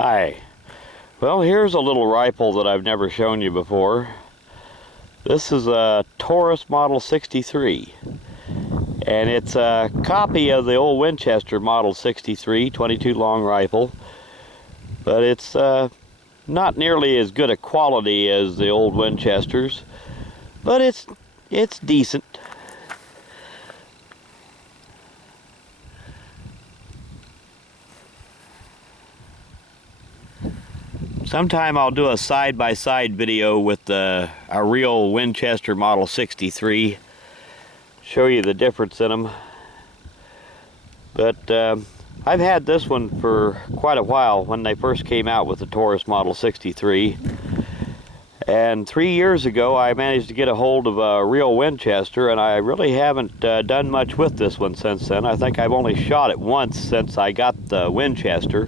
Hi. Well, here's a little rifle that I've never shown you before. This is a Taurus Model 63. And it's a copy of the old Winchester Model 63 22 long rifle. But it's not nearly as good a quality as the old Winchesters. But it's decent. Sometime I'll do a side-by-side video with a real Winchester Model 63. Show you the difference in them. But I've had this one for quite a while when they first came out with the Taurus Model 63. And 3 years ago I managed to get a hold of a real Winchester, and I really haven't done much with this one since then. I think I've only shot it once since I got the Winchester.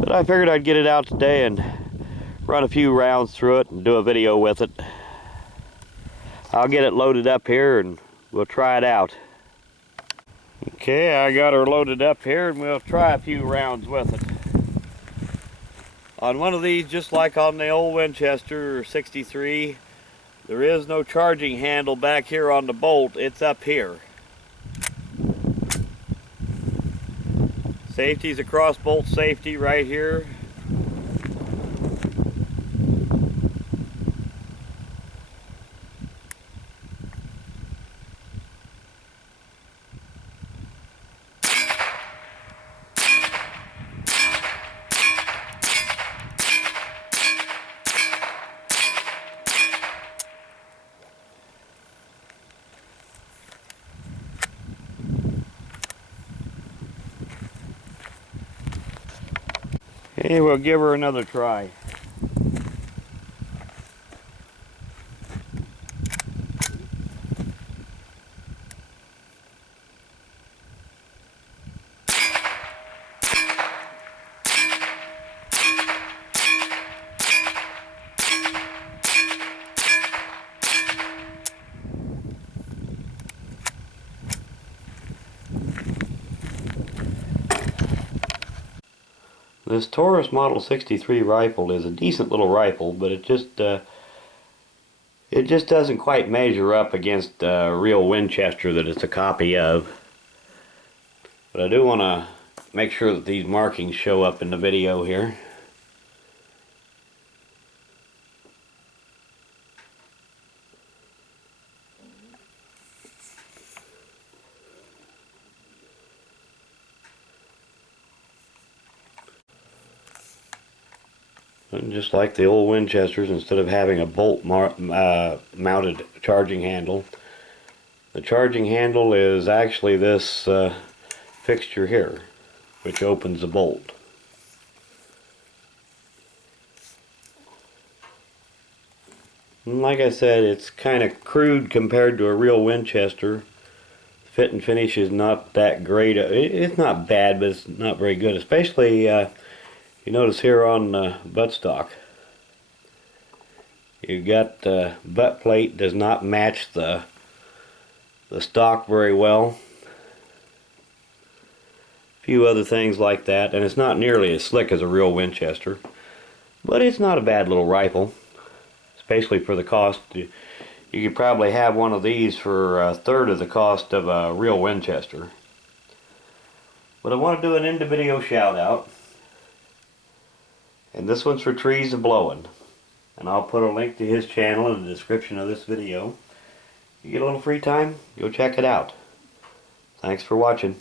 But I figured I'd get it out today and run a few rounds through it and do a video with it. I'll get it loaded up here and we'll try it out. Okay, I got her loaded up here and we'll try a few rounds with it. On one of these, just like on the old Winchester 63, there is no charging handle back here on the bolt, it's up here. Safety's a cross bolt safety right here. Okay, we'll give her another try. This Taurus Model 63 rifle is a decent little rifle, but it just doesn't quite measure up against a real Winchester that it's a copy of. But I do want to make sure that these markings show up in the video here. And just like the old Winchesters, instead of having a bolt mounted charging handle, the charging handle is actually this fixture here, which opens the bolt. And like I said, it's kind of crude compared to a real Winchester. Fit and finish is not that great. It's not bad, but it's not very good, especially you notice here on the buttstock, you've got the butt plate does not match the stock very well. A few other things like that, and it's not nearly as slick as a real Winchester, but it's not a bad little rifle, especially for the cost. You could probably have one of these for a third of the cost of a real Winchester. But I want to do an end of video shout out. And this one's for Treesablowin. And I'll put a link to his channel in the description of this video. You get a little free time, go check it out. Thanks for watching.